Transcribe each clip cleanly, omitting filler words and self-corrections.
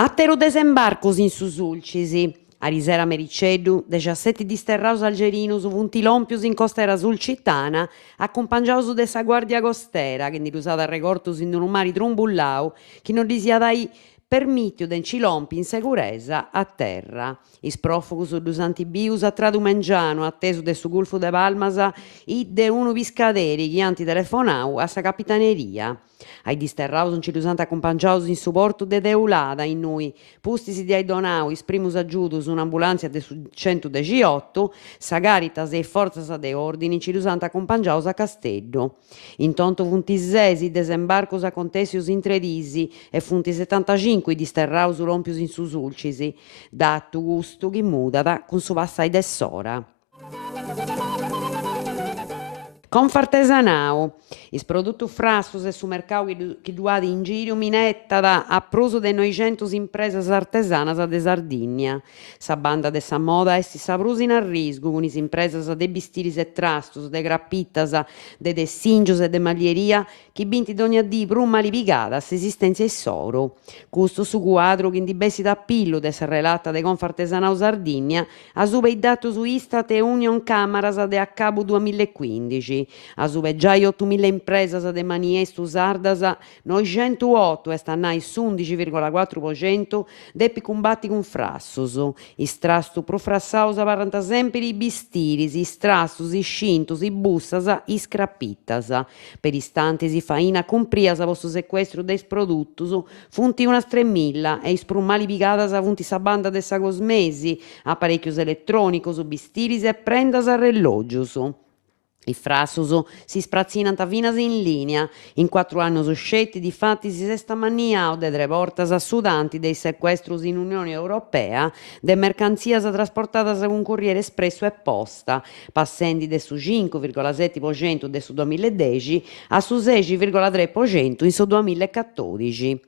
Atteru desembarcus in su Sulcisi. Arisera Mericeddu, 17 disterraus algerinus funti lompius in costera sulcitana, accompagnaus de sa guardia costera, che nd'us at arregortus in unu mare trumbullau, chi non li sia dai permittiu de lompi in seguresa a terra. Is profugus dus antibius a tradu mengianu, attesu de su Gulfu de Palmas, i de unu piscaderi chi anti telefonau a sa capitaneria. Ai disterraus non ci lusant accompagnaus in su portu de Deulada in noi, pustisi di aidonau is primus aggiudus un'ambulanzia de su 118, sa Caritas e forzas de ordini ci lusant accompagnaus a Casteddu. Intonto funt sesi desembarcos acontesius in Tredisi e funt 75 i disterraus lompius in su Sulcisi, dattu gustu chi mudat cun su passai de s'ora. Confartesanau, is produttus frassos e su mercau chi duat in giru minettat a prusu de 900 impresas artesanas de Sardigna. Sa banda de sa moda est sa prus in arrisgu, cun is impresas de bistiris e trastus, de grappittas, de tessingios e de maglieria, chi binti d'ogna dì prumma li pigadas, esistenzia e s'oru. Custu su quadru chi ndi bessit a pillu de sa relata de Confartesanau Sardigna, a su peidatu su Istat e Union Camaras de a cabu 2015. A su peggiai 8.000 impresas de manifestu sardas, 908 est a nai s'11,4% depi cumbatti cun frassus. Is trastu pro frassaus parrant sempre i bistiris, is trastus, is scintus, i bussas, is crapittas. Per istantes i faina cumprias po su sequestru de is produttus funt unas 3.000 e is prummali pigadas funt sa banda de sa cosmesi, apparecchius elettronicos, bistiris e prendas a rellogius. I frassus si sprazzinant finas in linea. In 4 annos scetti, difatti, si s'est manniadu de 3 portas assudanti dei sequestrus in Unione Europea de mercanzias trasportadas cun corriere espresso e posta, passendi de su 5,7% de su 2010 a su 6,3% in su 2014.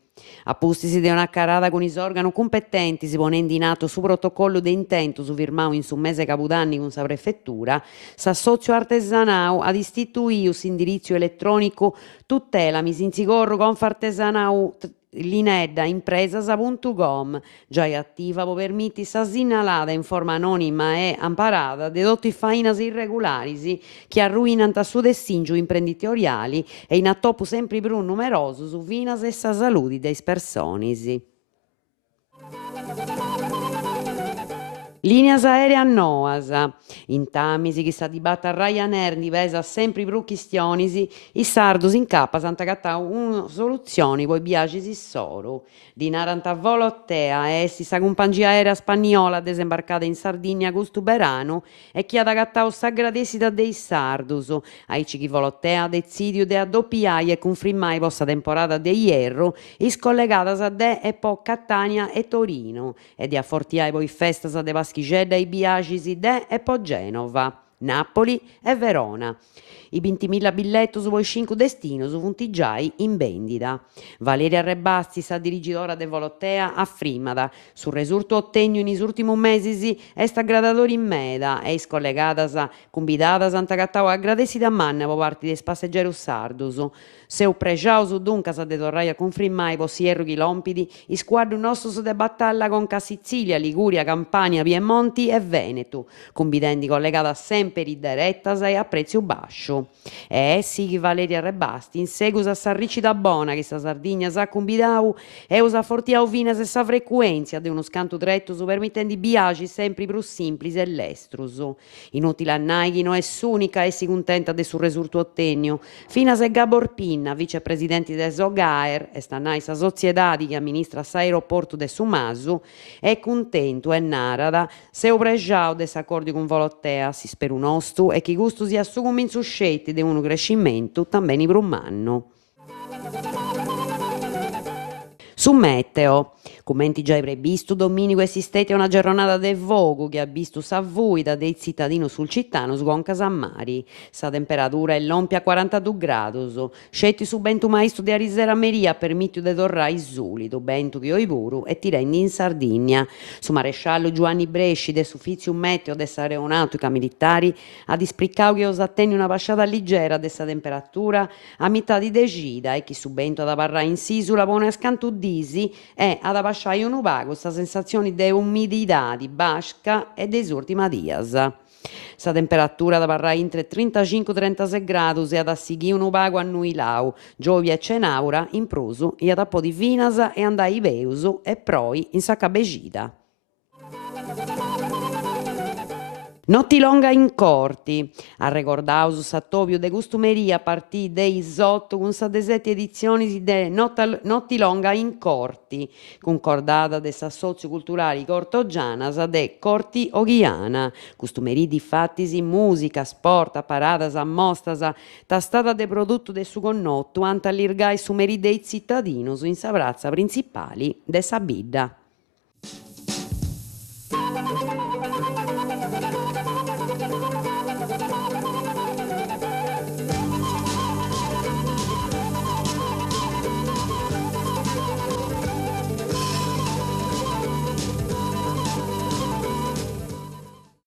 Appustisi de una carada con is organos competenti, si ponendo in atto su protocollo de intento su firmau in su mese capudanni con sa prefettura, s'assozio artesanau ad istituiu s'indirizio elettronico tutela misinzicorru Confartesanau Linedda impresas.com, già attiva po permitti sa segnalada in forma anonima e amparata de totti fainas irregularis che arruinant su destingiu imprenditoriali e in attoppu sempre più numeroso su finas e sa saludi des personis. Lineas aereas noas. In Tamisi chi sa dibatte a Ryanair divesa sempre più chistionis, i sardus in cappa s'antagattau una soluzione poi biagis issoru. Dinarant a Volotea e essi sa compagnia aerea spagnola desembarcata in Sardigna custu beranu e chi ad agattau s'aggradesida dei sardus. Aici chi Volotea decidiu de addoppiai e confermai po sa temporada de ierru is collegadas de e po Catania e Torino e de affortiai poi festas de Paschicedda e biagis de e po Genova, Napoli e Verona. I 20.000 bilettos poi 5 destinos funt giai in vendita. Valeria Rebasti, sa dirigidora de Volotea, affirmat: su resurtu ottenniu in is ultimus mesis est aggradatori in meda e is collegadas cumbidadas ant agattau aggradesida manna po parte de is passeggerus sardus. Seu pregiaus duncas de torrai a confermare po s'ierru chilompidi is quadrus nostros de battaglia conca Sicilia, Liguria, Campania, Piemonti e Venetu, cumbidendi collegadas sempre direttas e a prezzu basciu. E essi chi Valeria Rebasti in segus a sa ricida bona che sa Sardigna s'ha cumbidau e us fortiau finas e sa frequenzia de unos cantu trettus permittendi biagi sempre più simplis e lestrus. Inutile a nai chi no è s'unica e si contenta de su resurtu ottenniu. Finas e Gabor Pinna, vicepresidente de Sogaer, e sta nai sa sociedade che amministra s'aeroportu de su Masu, è contento e narada seu pregiau de s'accordi con Volotea, si speru nostu, e chi gustu sia su cominzu scetti de unu crescimento também pro manno. Su meteo, commenti già previsto, dominico esistete una giornata de fogu che ha visto sa vuida dei cittadini sul cittano con Casammari. Sa temperatura è l'ompia a 42 gradi. Scetti su bentu maestro di Arisera Meria permittiu de torrai sulido, bentu che oi puru e tirendi in Sardigna. Su maresciallo Giovanni Bresci de suffizio meteo de s'aeronautica militari ha dispriccau che os attenni una pasciata leggera de sa temperatura a metà di decida e chi su bentu ad apparrai in sisula pone a scantu disi e ad abbasciare un pago sta sensazione di umidità, di basca e dei ultimi dias. Sa temperatura da parrà intre 35-36 gradi e ad assighi un pago annuilau, giovia e cenaura, in prusu, e ad appo di vinas e andai veusu e proi in sa cabecida. Notti longa in corti, ha ricordato Sattovio de Custumeria a partire dei 18 con sa 17 edizioni de Notti longa in corti, concordata de sa socioculturali cortogianas de Corti Oghiana, custumeria di fattisi, musica, sport, apparatas, mostras, tastata de produtto de su connottu, anta all'irgai sumeri dei cittadinos in sa prazza principali de sa bidda.